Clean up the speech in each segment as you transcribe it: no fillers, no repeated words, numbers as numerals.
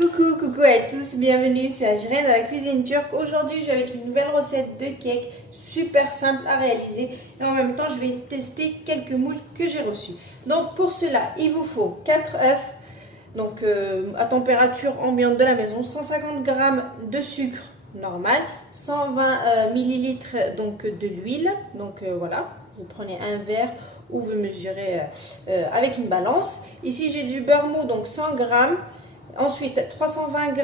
Coucou, coucou à tous, bienvenue, c'est Ajren de la cuisine turque. Aujourd'hui, je vais avec une nouvelle recette de cake super simple à réaliser et en même temps, je vais tester quelques moules que j'ai reçus. Donc pour cela, il vous faut 4 œufs, donc à température ambiante de la maison, 150 g de sucre normal, 120 ml donc de l'huile. Donc voilà, vous prenez un verre ou vous mesurez avec une balance. Ici, j'ai du beurre mou, donc 100 g. Ensuite, 320 g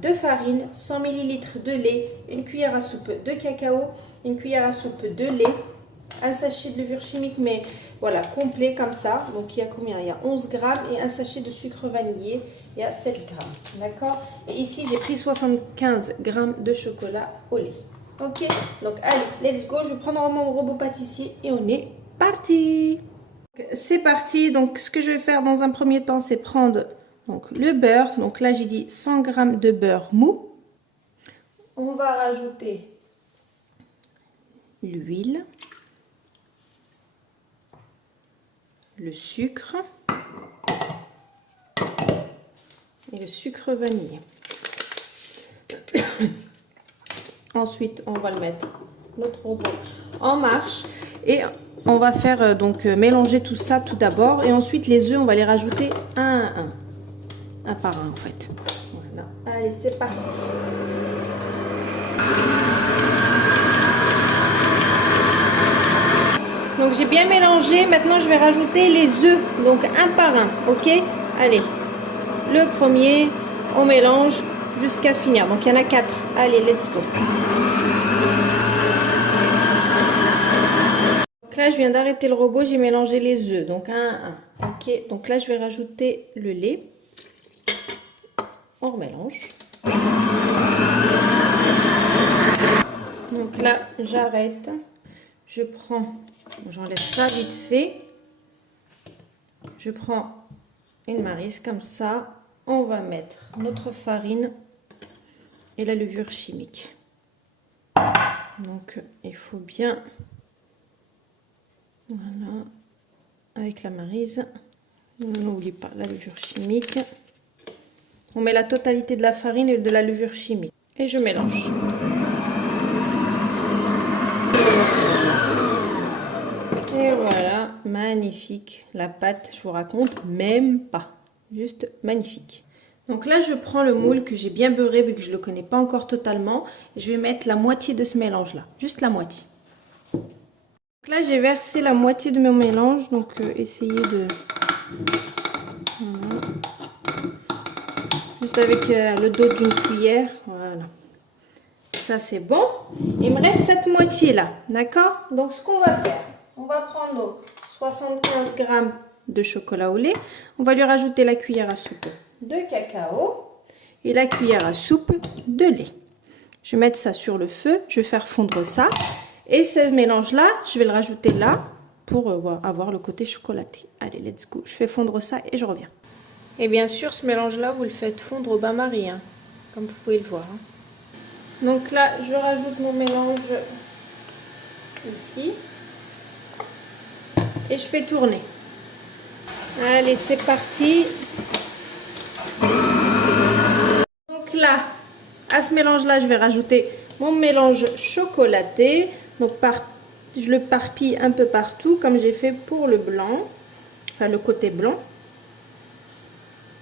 de farine, 100 ml de lait, une cuillère à soupe de cacao, une cuillère à soupe de lait, un sachet de levure chimique, mais voilà, complet comme ça. Donc, il y a combien? Il y a 11 g et un sachet de sucre vanillé, il y a 7 g. D'accord? Et ici, j'ai pris 75 g de chocolat au lait. Ok? Donc, allez, let's go. Je vais prendre mon robot pâtissier et on est parti! C'est parti. Donc, ce que je vais faire dans un premier temps, c'est prendre... Donc le beurre, donc là j'ai dit 100 g de beurre mou. On va rajouter l'huile, le sucre et le sucre vanillé. Ensuite on va le mettre notre robot en marche et on va faire donc mélanger tout ça tout d'abord et ensuite les œufs on va les rajouter un à un. Un par un en fait. Voilà. Allez, c'est parti. Donc j'ai bien mélangé. Maintenant je vais rajouter les œufs. Donc un par un. Ok. Allez. Le premier, on mélange jusqu'à finir. Donc il y en a 4. Allez, let's go. Donc là je viens d'arrêter le robot. J'ai mélangé les œufs. Donc un à un. Ok. Donc là je vais rajouter le lait. On remélange. Donc là, j'arrête. Je prends, j'enlève ça vite fait. Je prends une maryse comme ça. On va mettre notre farine et la levure chimique. Donc, il faut bien, voilà, avec la maryse. On n'oublie pas la levure chimique. On met la totalité de la farine et de la levure chimique. Et je mélange. Et voilà, magnifique. La pâte, je vous raconte, même pas. Juste magnifique. Donc là, je prends le moule que j'ai bien beurré, vu que je ne le connais pas encore totalement. Je vais mettre la moitié de ce mélange-là. Juste la moitié. Donc là, j'ai versé la moitié de mon mélange. Donc, essayez de... Voilà. Juste avec le dos d'une cuillère, voilà. Ça c'est bon. Il me reste cette moitié là, d'accord? Donc ce qu'on va faire, on va prendre nos 75 g de chocolat au lait. On va lui rajouter la cuillère à soupe de cacao et la cuillère à soupe de lait. Je vais mettre ça sur le feu, je vais faire fondre ça. Et ce mélange là, je vais le rajouter là pour avoir le côté chocolaté. Allez, let's go. Je fais fondre ça et je reviens. Et bien sûr, ce mélange-là, vous le faites fondre au bain-marie, hein, comme vous pouvez le voir. Hein. Donc là, je rajoute mon mélange ici. Et je fais tourner. Allez, c'est parti. Donc là, à ce mélange-là, je vais rajouter mon mélange chocolaté. Donc je le parpille un peu partout, comme j'ai fait pour le blanc. Enfin, le côté blanc.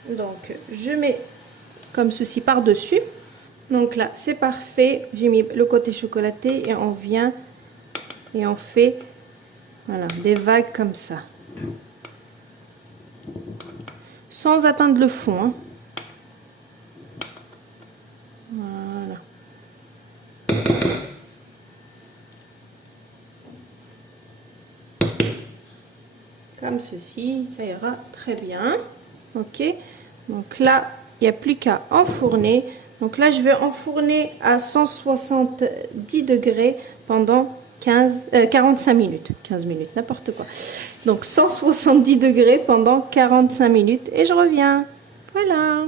Donc je mets comme ceci par dessus. Donc là c'est parfait, j'ai mis le côté chocolaté et on vient et on fait voilà des vagues comme ça sans atteindre le fond, hein. Voilà, comme ceci, ça ira très bien. Ok, donc là il n'y a plus qu'à enfourner. Donc là je vais enfourner à 170 degrés pendant 45 minutes. 15 minutes, n'importe quoi. Donc 170 degrés pendant 45 minutes et je reviens. Voilà.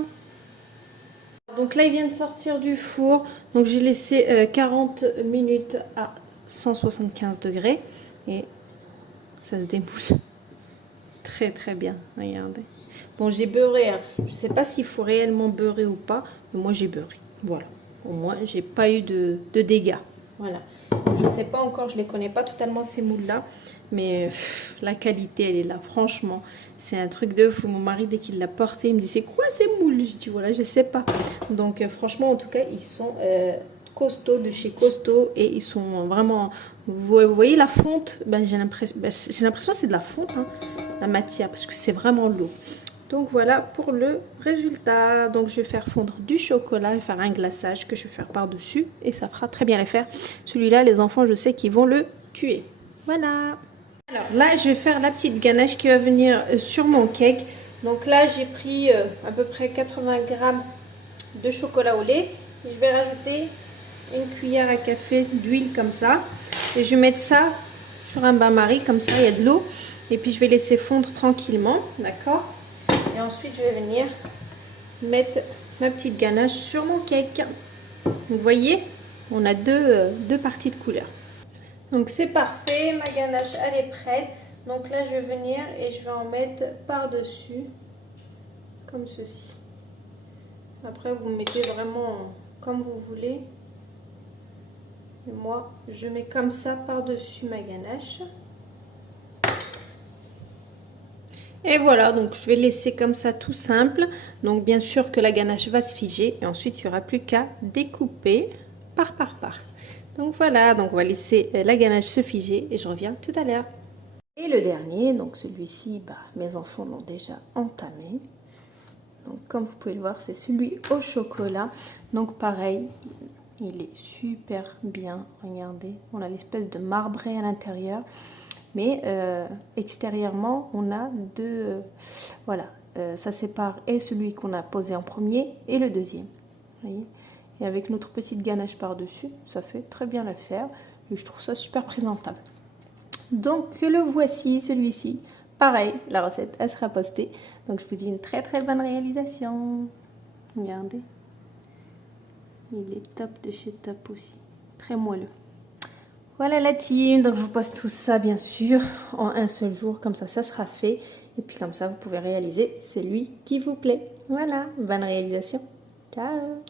Donc là il vient de sortir du four. Donc j'ai laissé 40 minutes à 175 degrés et ça se démoule très très bien. Regardez. Bon, j'ai beurré, hein. Je ne sais pas s'il faut réellement beurrer ou pas, mais moi j'ai beurré. Voilà. Au moins, j'ai pas eu de dégâts. Voilà. Je ne sais pas encore, je ne les connais pas totalement ces moules-là. Mais la qualité, elle est là. Franchement, c'est un truc de fou. Mon mari, dès qu'il l'a porté, il me dit, c'est quoi ces moules? Je dis, voilà, je sais pas. Donc, franchement, en tout cas, ils sont costauds, de chez Costaud. Et ils sont vraiment... Vous voyez la fonte? Ben, j'ai l'impression que c'est de la fonte, hein, la matière, parce que c'est vraiment lourd. Donc voilà pour le résultat. Donc je vais faire fondre du chocolat et faire un glaçage que je vais faire par-dessus. Et ça fera très bien l'affaire. Celui-là, les enfants, je sais qu'ils vont le tuer. Voilà. Alors là, je vais faire la petite ganache qui va venir sur mon cake. Donc là, j'ai pris à peu près 80 grammes de chocolat au lait. Et je vais rajouter une cuillère à café d'huile comme ça. Et je vais mettre ça sur un bain-marie, comme ça, il y a de l'eau. Et puis je vais laisser fondre tranquillement, d'accord? Et ensuite, je vais venir mettre ma petite ganache sur mon cake. Vous voyez, on a deux parties de couleur. Donc c'est parfait, ma ganache elle est prête. Donc là je vais venir et je vais en mettre par-dessus comme ceci. Après vous mettez vraiment comme vous voulez. Et moi je mets comme ça par-dessus ma ganache. Et voilà, donc je vais laisser comme ça tout simple. Donc bien sûr que la ganache va se figer et ensuite il n'y aura plus qu'à découper par. Donc voilà, donc on va laisser la ganache se figer et je reviens tout à l'heure. Et le dernier, donc celui-ci, mes enfants l'ont déjà entamé. Donc comme vous pouvez le voir, c'est celui au chocolat. Donc pareil, il est super bien, regardez. On a l'espèce de marbré à l'intérieur. Mais extérieurement, on a deux... voilà, ça sépare et celui qu'on a posé en premier et le deuxième. Vous voyez ? Et avec notre petite ganache par-dessus, ça fait très bien l'affaire. Et je trouve ça super présentable. Donc le voici, celui-ci. Pareil, la recette, elle sera postée. Donc je vous dis une très très bonne réalisation. Regardez. Il est top de chez top aussi. Très moelleux. Voilà la team. Donc je vous poste tout ça bien sûr en un seul jour. Comme ça sera fait. Et puis comme ça, vous pouvez réaliser celui qui vous plaît. Voilà, bonne réalisation. Ciao.